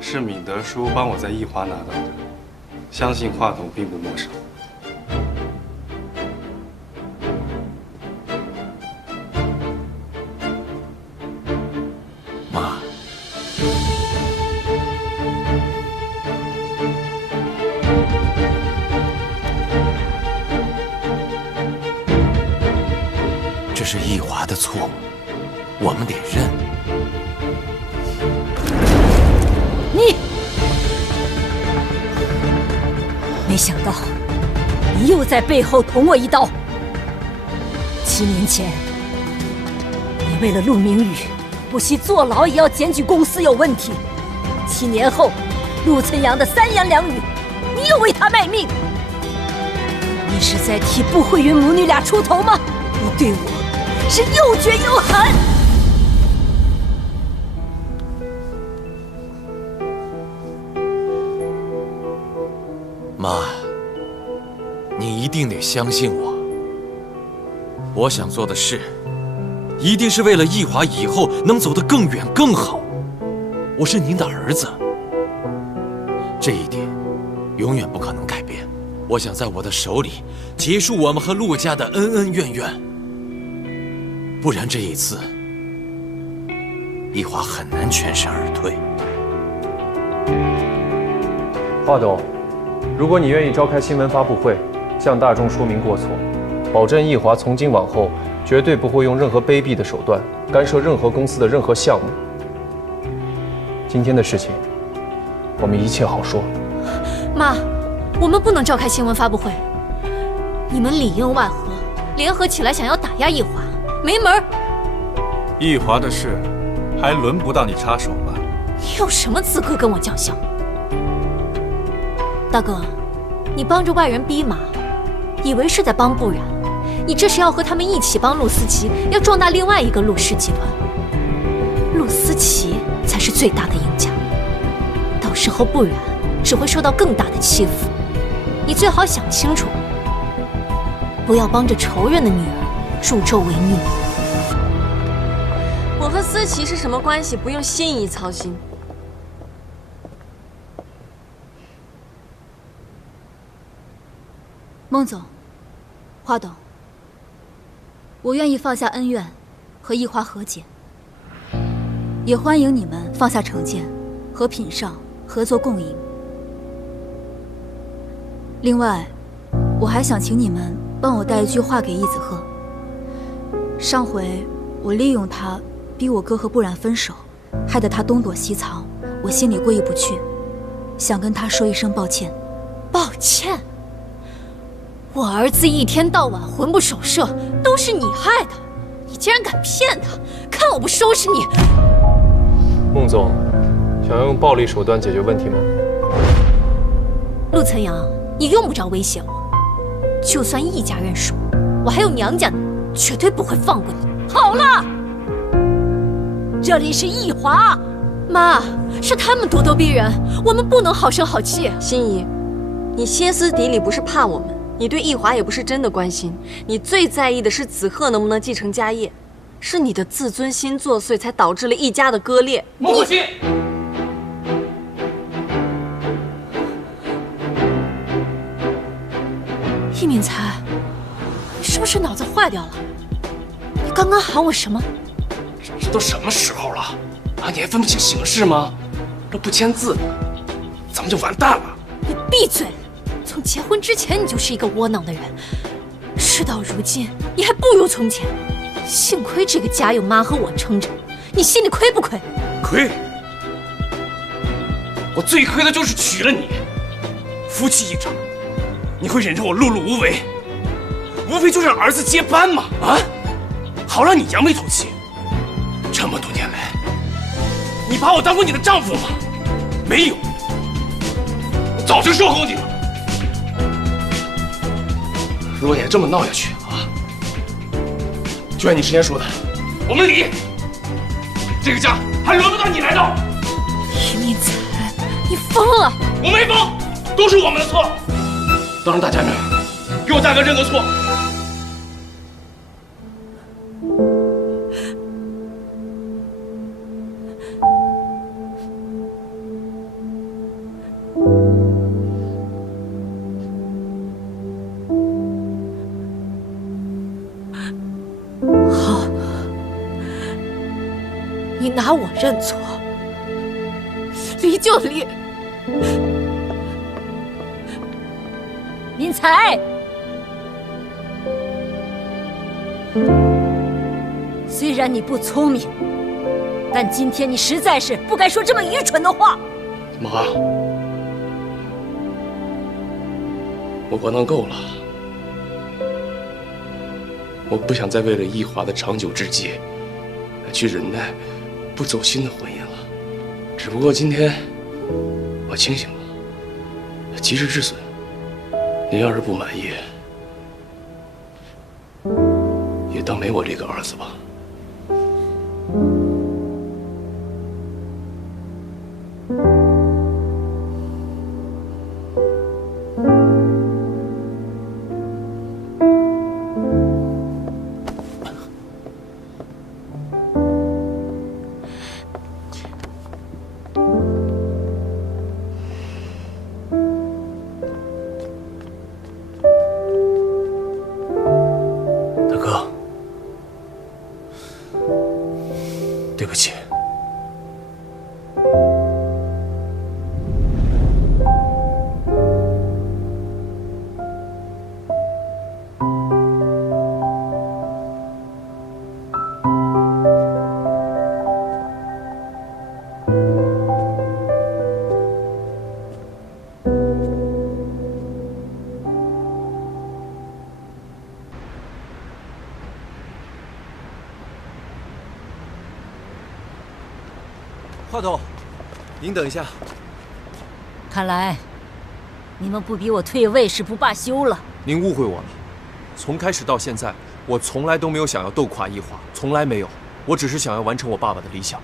是敏德叔帮我在易华拿到的，相信华董并不陌生。妈，这是易华的错误，我们得认。你，没想到你又在背后捅我一刀。7年前，你为了陆明宇，不惜坐牢也要检举公司有问题。7年后，陆存阳的3言2语，你又为他卖命。你是在替不慧云母女俩出头吗？你对我是又绝又狠。妈，你一定得相信我。我想做的事，一定是为了易华以后能走得更远更好。我是您的儿子，这一点永远不可能改变。我想在我的手里结束我们和陆家的恩恩怨怨，不然这一次，易华很难全身而退。华董，如果你愿意召开新闻发布会，向大众说明过错，保证易华从今往后绝对不会用任何卑鄙的手段干涉任何公司的任何项目。今天的事情，我们一切好说。妈，我们不能召开新闻发布会。你们里应外合，联合起来想要打压易华，没门儿。易华的事，还轮不到你插手吧？你有什么资格跟我叫嚣？大哥，你帮着外人逼马，以为是在帮不然，你这是要和他们一起帮陆思琪，要壮大另外一个陆氏集团。陆思琪才是最大的赢家，到时候不然只会受到更大的欺负。你最好想清楚，不要帮着仇人的女儿助纣为虐。我和思琪是什么关系，不用心仪操心。孟总，华董，我愿意放下恩怨，和易华和解，也欢迎你们放下成见，和品上合作共赢。另外，我还想请你们帮我带一句话给易子鹤。上回我利用他逼我哥和不然分手，害得他东躲西藏，我心里过意不去，想跟他说一声抱歉。抱歉？我儿子一天到晚魂不守舍，都是你害的，你竟然敢骗他，看我不收拾你！孟总，想要用暴力手段解决问题吗？陆岑阳，你用不着威胁我，就算易家认输，我还有娘家呢，绝对不会放过你。好了，这里是易华，妈，是他们咄咄逼人，我们不能好声好气。心怡，你歇斯底里不是怕我们，你对易华也不是真的关心，你最在意的是子鹤能不能继承家业，是你的自尊心作祟，才导致了一家的割裂。母亲，易敏才，你是不是脑子坏掉了？你刚刚喊我什么？这都什么时候了啊？你还分不清形势吗？这不签字，咱们就完蛋了。你闭嘴！从结婚之前你就是一个窝囊的人，事到如今你还不如从前。幸亏这个家有妈和我撑着，你心里亏不亏？亏！我最亏的就是娶了你，夫妻一场，你会忍着我碌碌无为，无非就是让儿子接班嘛，啊，好让你扬眉吐气。这么多年来，你把我当过你的丈夫吗？没有，我早就说过你了。如果你还这么闹下去啊，就按你之前说的，我们离。这个家还轮不到你来闹。易敏才，你疯了！我没疯，都是我们的错。当着大家面给我大哥认个错。好，你拿我认错，离就离。敏才，虽然你不聪明，但今天你实在是不该说这么愚蠢的话。妈，我窝囊够了，我不想再为了易华的长久之计去忍耐不走心的婚姻了。只不过今天我清醒了，及时止损。您要是不满意，当没我这个儿子吧。对不起。华董，您等一下。看来你们不比我退位是不罢休了。您误会我了，从开始到现在，我从来都没有想要斗垮易华，从来没有。我只是想要完成我爸爸的理想。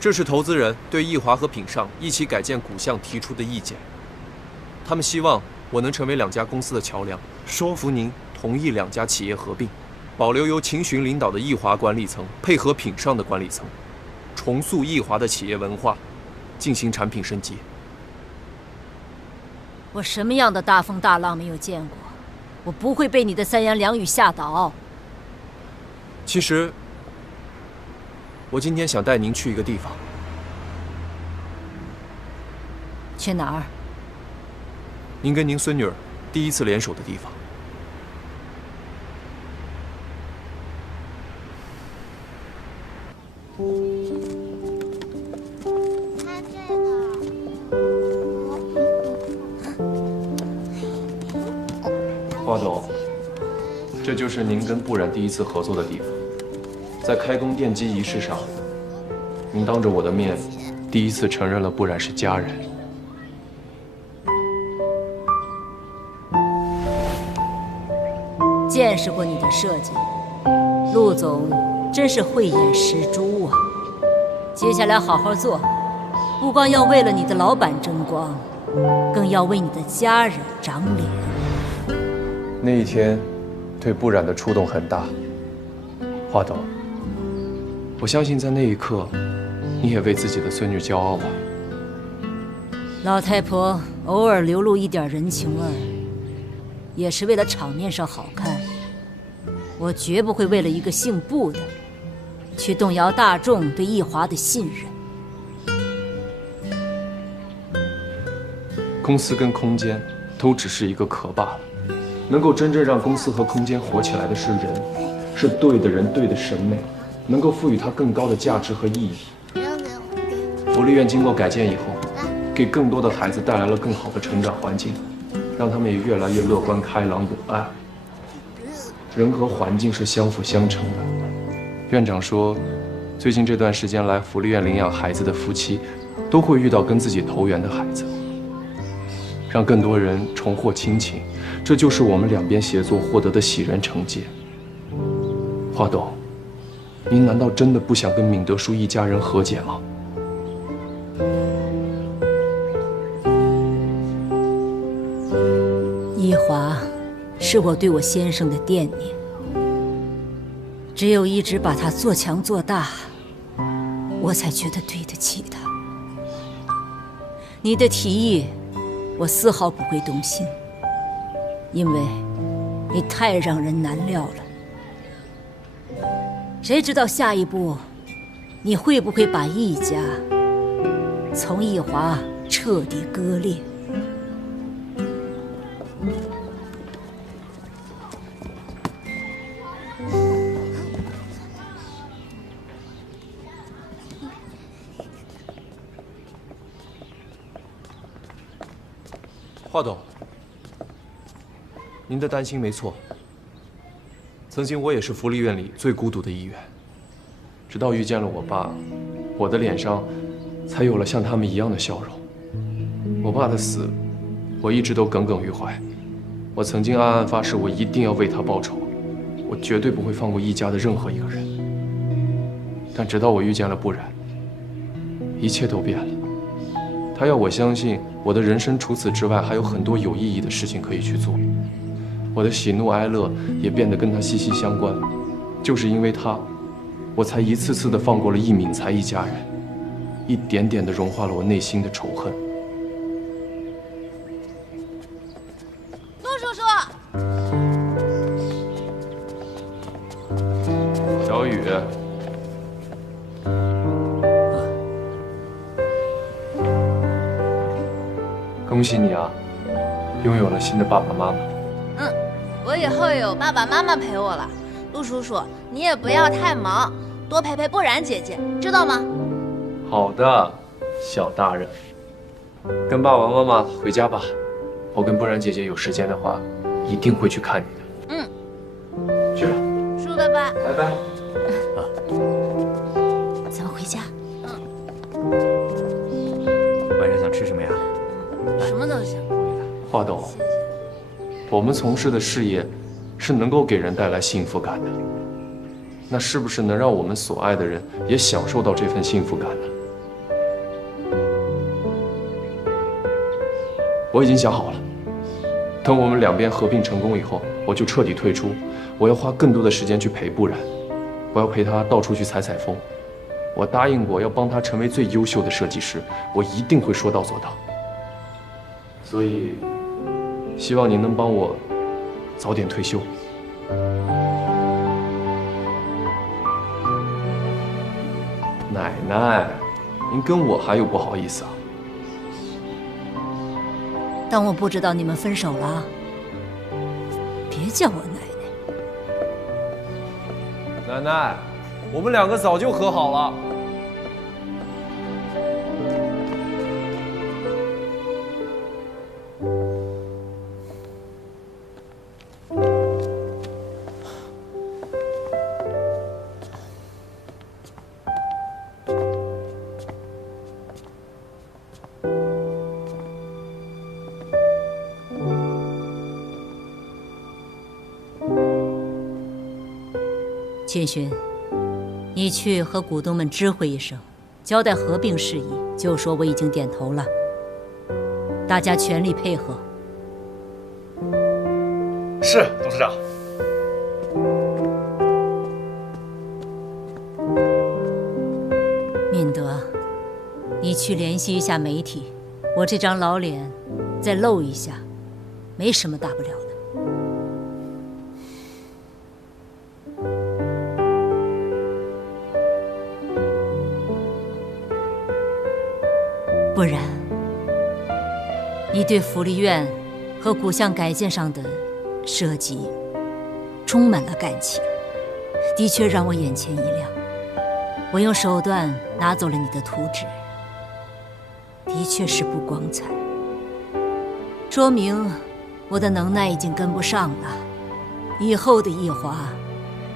这是投资人对易华和品尚一起改建古巷提出的意见，他们希望我能成为两家公司的桥梁，说服您同意两家企业合并。保留由秦巡领导的易华管理层配合品尚的管理层，重塑易华的企业文化，进行产品升级。我什么样的大风大浪没有见过？我不会被你的三言两语吓倒。其实，我今天想带您去一个地方。去哪儿？您跟您孙女儿第一次联手的地方。华董，这就是您跟不染第一次合作的地方。在开工奠基仪式上，您当着我的面，第一次承认了不染是家人。见识过你的设计，陆总真是慧眼识珠啊！接下来好好做，不光要为了你的老板争光，更要为你的家人长脸。那一天，对不染的触动很大。华董，我相信在那一刻，你也为自己的孙女骄傲吧。老太婆偶尔流露一点人情味儿，也是为了场面上好看。我绝不会为了一个姓布的，去动摇大众对易华的信任。公司跟空间都只是一个壳罢了，能够真正让公司和空间活起来的是人，是对的人、对的审美，能够赋予它更高的价值和意义。福利院经过改建以后，给更多的孩子带来了更好的成长环境，让他们也越来越乐观、开朗、有爱。人和环境是相辅相成的。院长说，最近这段时间来福利院领养孩子的夫妻，都会遇到跟自己投缘的孩子。让更多人重获亲情，这就是我们两边协作获得的喜人成绩。华董，您难道真的不想跟闵德叔一家人和解吗？易华是我对我先生的惦念，只有一直把他做强做大，我才觉得对得起他。你的提议我丝毫不会动心，因为你太让人难料了。谁知道下一步你会不会把易家从易华彻底割裂？华董，您的担心没错。曾经我也是福利院里最孤独的一员，直到遇见了我爸，我的脸上才有了像他们一样的笑容。我爸的死，我一直都耿耿于怀。我曾经暗暗发誓，我一定要为他报仇。我绝对不会放过易家的任何一个人。但直到我遇见了不然，一切都变了。他要我相信，我的人生除此之外还有很多有意义的事情可以去做。我的喜怒哀乐也变得跟他息息相关。就是因为他，我才一次次的放过了易敏才一家人，一点点的融化了我内心的仇恨。陆叔叔，小雨，恭喜你啊，拥有了新的爸爸妈妈。我以后有爸爸妈妈陪我了。陆叔叔，你也不要太忙，多陪陪不然姐姐，知道吗？好的，小大人。跟爸爸妈妈回家吧，我跟不然姐姐有时间的话，一定会去看你的。去吧。叔拜拜。拜拜。咱们回家。晚上想吃什么呀？什么都行。华董，我们从事的事业是能够给人带来幸福感的，那是不是能让我们所爱的人也享受到这份幸福感呢？我已经想好了，等我们两边合并成功以后，我就彻底退出。我要花更多的时间去陪不然，我要陪他到处去采采风。我答应过要帮他成为最优秀的设计师，我一定会说到做到。所以，希望您能帮我早点退休。奶奶，您跟我还有不好意思啊？当我不知道你们分手了，别叫我奶奶。奶奶，我们两个早就和好了。千寻，你去和股东们知会一声，交代合并事宜，就说我已经点头了，大家全力配合。是，董事长。敏德，你去联系一下媒体，我这张老脸再露一下，没什么大不了的。不然，你对福利院和古巷改建上的设计充满了感情，的确让我眼前一亮。我用手段拿走了你的图纸，的确是不光彩，说明我的能耐已经跟不上了。以后的艺华，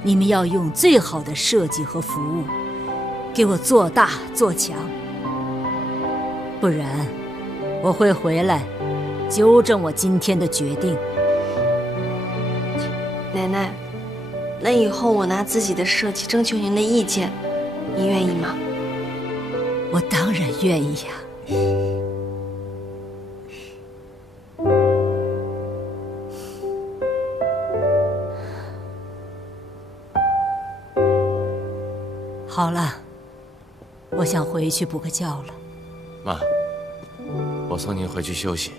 你们要用最好的设计和服务，给我做大做强。不然，我会回来纠正我今天的决定。奶奶，那以后我拿自己的设计征求您的意见，您愿意吗？我当然愿意呀。好了，我想回去补个觉了。妈，我送您回去休息。